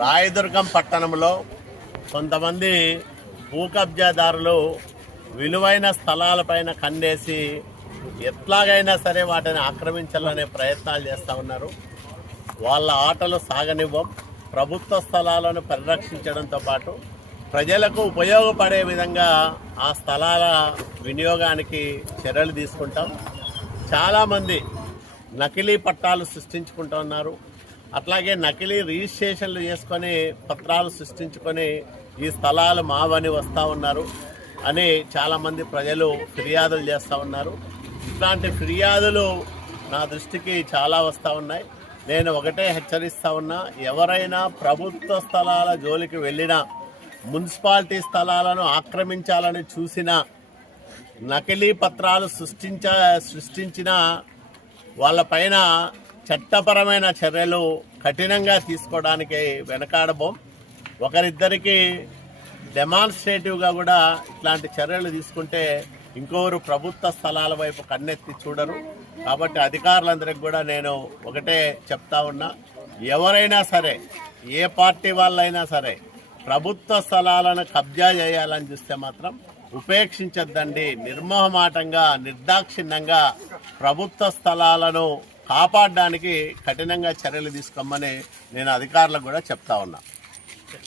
రాయదుర్గం పట్టణంలో కొంతమంది భూ కబ్జాదారులు విలువైన స్థలాలపైన కన్నేసి ఎట్లాగైనా సరే వాటిని ఆక్రమించాలనే ప్రయత్నాలు చేస్తూ ఉన్నారు. వాళ్ళ ఆటలు సాగనివ్వం. ప్రభుత్వ స్థలాలను పరిరక్షించడంతో పాటు ప్రజలకు ఉపయోగపడే విధంగా ఆ స్థలాల వినియోగానికి చర్యలు తీసుకుంటాం. చాలామంది నకిలీ పట్టాలు సృష్టించుకుంటూ ఉన్నారు. అట్లాగే నకిలీ రిజిస్ట్రేషన్లు చేసుకొని పత్రాలు సృష్టించుకొని ఈ స్థలాలు మావని వస్తూ ఉన్నారు అని చాలామంది ప్రజలు ఫిర్యాదులు చేస్తూ ఉన్నారు. ఇట్లాంటి ఫిర్యాదులు నా దృష్టికి చాలా వస్తూ ఉన్నాయి. నేను ఒకటే హెచ్చరిస్తూ ఉన్నా, ఎవరైనా ప్రభుత్వ స్థలాల జోలికి వెళ్ళినా, మున్సిపాలిటీ స్థలాలను ఆక్రమించాలని చూసినా, నకిలీ పత్రాలు సృష్టించిన వాళ్ళపైన చట్టపరమైన చర్యలు కఠినంగా తీసుకోవడానికి వెనకాడబోం. ఒకరిద్దరికి డెమాన్స్ట్రేటివ్గా కూడా ఇట్లాంటి చర్యలు తీసుకుంటే ఇంకొకరు ప్రభుత్వ స్థలాల వైపు కన్నెత్తి చూడరు. కాబట్టి అధికారులందరికీ కూడా నేను ఒకటే చెప్తా ఉన్నా, ఎవరైనా సరే, ఏ పార్టీ వాళ్ళైనా సరే ప్రభుత్వ స్థలాలను కబ్జా చేయాలని చూస్తే మాత్రం ఉపేక్షించద్దండి. నిర్మోహమాటంగా, నిర్దాక్షిణ్యంగా ప్రభుత్వ స్థలాలను కాపాడడానికి కఠినంగా చర్యలు తీసుకోమని నేను అధికారులకు కూడా చెప్తా ఉన్నా.